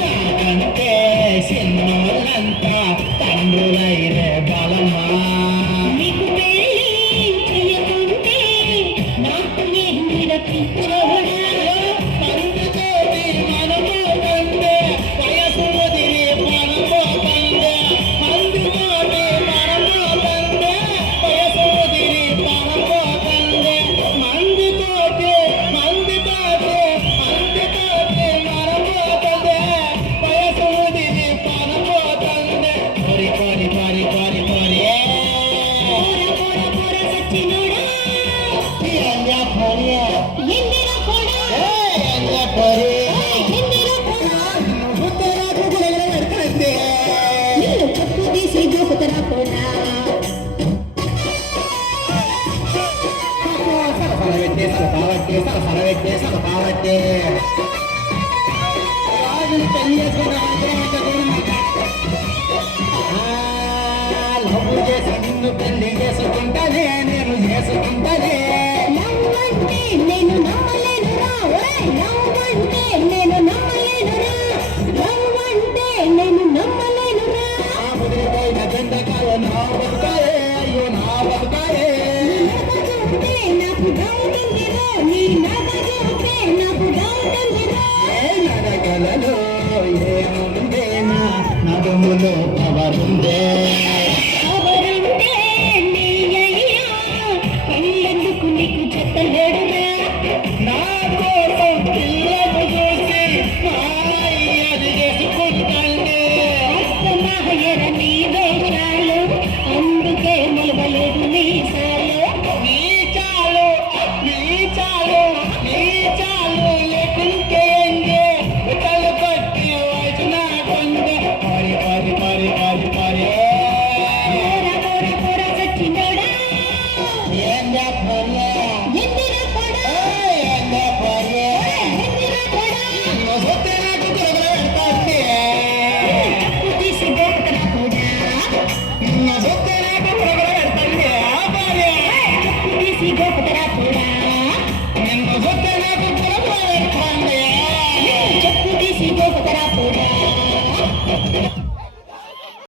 నాకంటే సిన్నోళ్ళంతా తండ్రులైరే బలమా నీకు పెళ్ళి చెయ్యకుంటే నాకు ఎన్నిర పిచ్చోడా పండుతోటి మనము కంటే వయసు వదిలి మనము కంటే పండుతోటి మనము కంటే వయసు వదిలి మనము కంటే మందుతోటి మనము కంటే వయసు వదిలి మనము కంటే కోరి కోరి కోరి కోరి కోరి పోర పోర పోర సచ్చినోడా ఎంజా కోరి ఎన్నిర పోడా ఎంజా కోరి ఎన్నిర పోడా ఉత్తరాకు గులగల పెడుతుంది నిన్ను చెప్పు తీసి దూకుతరా పోడా సరసన పెట్టే రాజుని పెళ్లి చేసుకున్న లవ్వు చేసి నిన్ను పెళ్లి చేసుకుంటానే నేను చేసుకుంటానే నవ్వంటే నేను నమ్మలేనురా ఒరేయ్ నవ్వంటే నేను నమ్మలేనురా నవ్వంటే నేను నమ్మలేనురా ఆ ముదిరిపోయిన బెండకాయ నా బతుకాయే అయ్యో నా బతుకాయే చూస్తే నాకు డౌట్ ఉందిరా నీ నగ చూస్తే నాకు డౌట్ ఉందిరా నడగలలో ఏముందేనా నడుములో పవరుందే